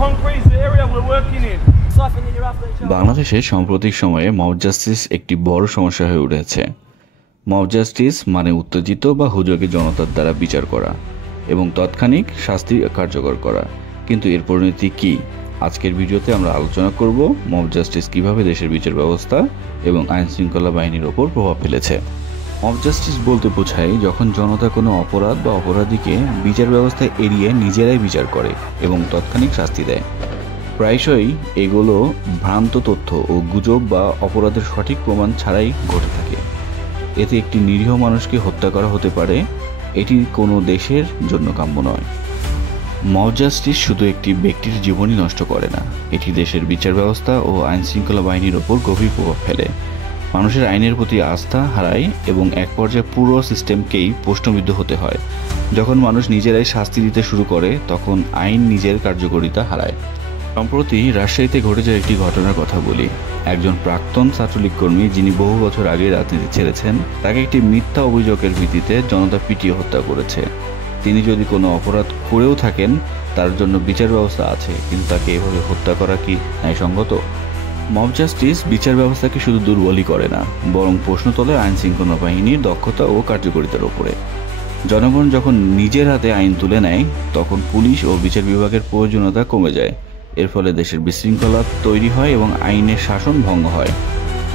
concrete's the area we're working in. বাংলাদেশে সাম্প্রতিক সময়ে মব জাস্টিস একটি বড় সমস্যা হয়ে উঠেছে। মব জাস্টিস মানে উত্তেজিত বা হুজুগে জনতার দ্বারা বিচার করা এবং তাৎক্ষণিক শাস্তি কার্যকর করা। কিন্তু এর পরিণতি কী? আজকের ভিডিওতে আমরা আলোচনা করব মব জাস্টিস কীভাবে দেশের বিচার ব্যবস্থা এবং আইন শৃঙ্খলা বাহিনীর ওপর প্রভাব ফেলেছে। মব জাস্টিস বলতে বোঝায় যখন জনতা কোনো অপরাধ বা অপরাধীকে বিচার ব্যবস্থা এড়িয়ে নিজেরাই বিচার করে এবং তাৎক্ষণিক শাস্তি দেয়। প্রায়শই এগুলো ভ্রান্ত তথ্য ও গুজব বা অপরাধের সঠিক প্রমাণ ছাড়াই ঘটে থাকে। এতে একটি নিরীহ মানুষকে হত্যা করা হতে পারে। এটি কোনো দেশের জন্য কাম্য নয়। মব জাস্টিস শুধু একটি ব্যক্তির জীবনই নষ্ট করে না, এটি দেশের বিচার ব্যবস্থা ও আইন শৃঙ্খলা বাহিনীর ওপর গভীর প্রভাব ফেলে। মানুষের আইনের প্রতি আস্থা হারায় এবং এক পর্যায়ে পুরো সিস্টেমকেই প্রশ্নবিদ্ধ হতে হয়। যখন মানুষ নিজেরাই শাস্তি দিতে শুরু করে তখন আইন নিজের কার্যকারিতা হারায়। সম্প্রতি রাজশাহীতে ঘটে যাওয়া একটি ঘটনার কথা বলি। একজন প্রাক্তন ছাত্রলীগ কর্মী যিনি বহু বছর আগে রাজনীতি ছেড়েছেন, তাকে একটি মিথ্যা অভিযোগের ভিত্তিতে জনতা পিটিয়ে হত্যা করেছে। তিনি যদি কোনো অপরাধ করেও থাকেন তার জন্য বিচার ব্যবস্থা আছে, কিন্তু তাকে এভাবে হত্যা করা কি ন্যায়সঙ্গত? মব জাস্টিস বিচার ব্যবস্থাকে শুধু দুর্বলই করে না, বরং প্রশ্ন তোলে আইন শৃঙ্খলা বাহিনীর দক্ষতা ও কার্যকারিতার উপরে। জনগণ যখন নিজের হাতে আইন তুলে নেয় তখন পুলিশ ও বিচার বিভাগের প্রয়োজনীয়তা কমে যায়। এর ফলে দেশের বিশৃঙ্খলা তৈরি হয় এবং আইনের শাসন ভঙ্গ হয়।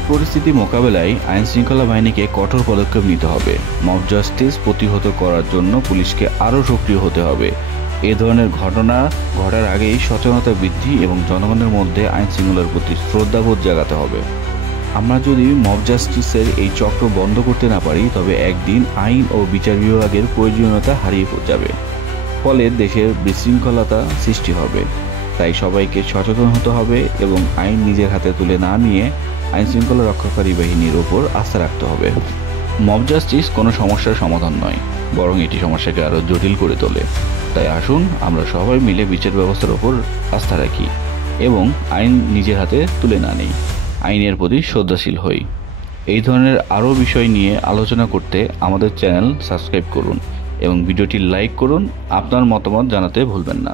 পরিস্থিতি মোকাবেলায় আইন শৃঙ্খলা বাহিনীকে কঠোর পদক্ষেপ নিতে হবে। মব জাস্টিস প্রতিহত করার জন্য পুলিশকে আরও সক্রিয় হতে হবে। এ ধরনের ঘটনা ঘটার আগেই সচেতনতা বৃদ্ধি এবং জনগণের মধ্যে আইন শৃঙ্খলার প্রতি শ্রদ্ধাবোধ জাগাতে হবে। আমরা যদি মব জাস্টিসের এই চক্র বন্ধ করতে না পারি তবে একদিন আইন ও বিচার বিভাগের প্রয়োজনীয়তা হারিয়ে যাবে, ফলে দেশের বিশৃঙ্খলতা সৃষ্টি হবে। তাই সবাইকে সচেতন হতে হবে এবং আইন নিজের হাতে তুলে না নিয়ে আইন শৃঙ্খলা রক্ষাকারী বাহিনীর ওপর আস্থা রাখতে হবে। মব জাস্টিস কোনো সমস্যার সমাধান নয়, বরং এটি সমস্যাকে আরও জটিল করে তোলে। তাই আসুন আমরা সবাই মিলে বিচার ব্যবস্থার ওপর আস্থা রাখি এবং আইন নিজের হাতে তুলে না নিই, আইনের প্রতি শ্রদ্ধাশীল হই। এই ধরনের আরও বিষয় নিয়ে আলোচনা করতে আমাদের চ্যানেল সাবস্ক্রাইব করুন এবং ভিডিওটি লাইক করুন। আপনার মতামত জানাতে ভুলবেন না।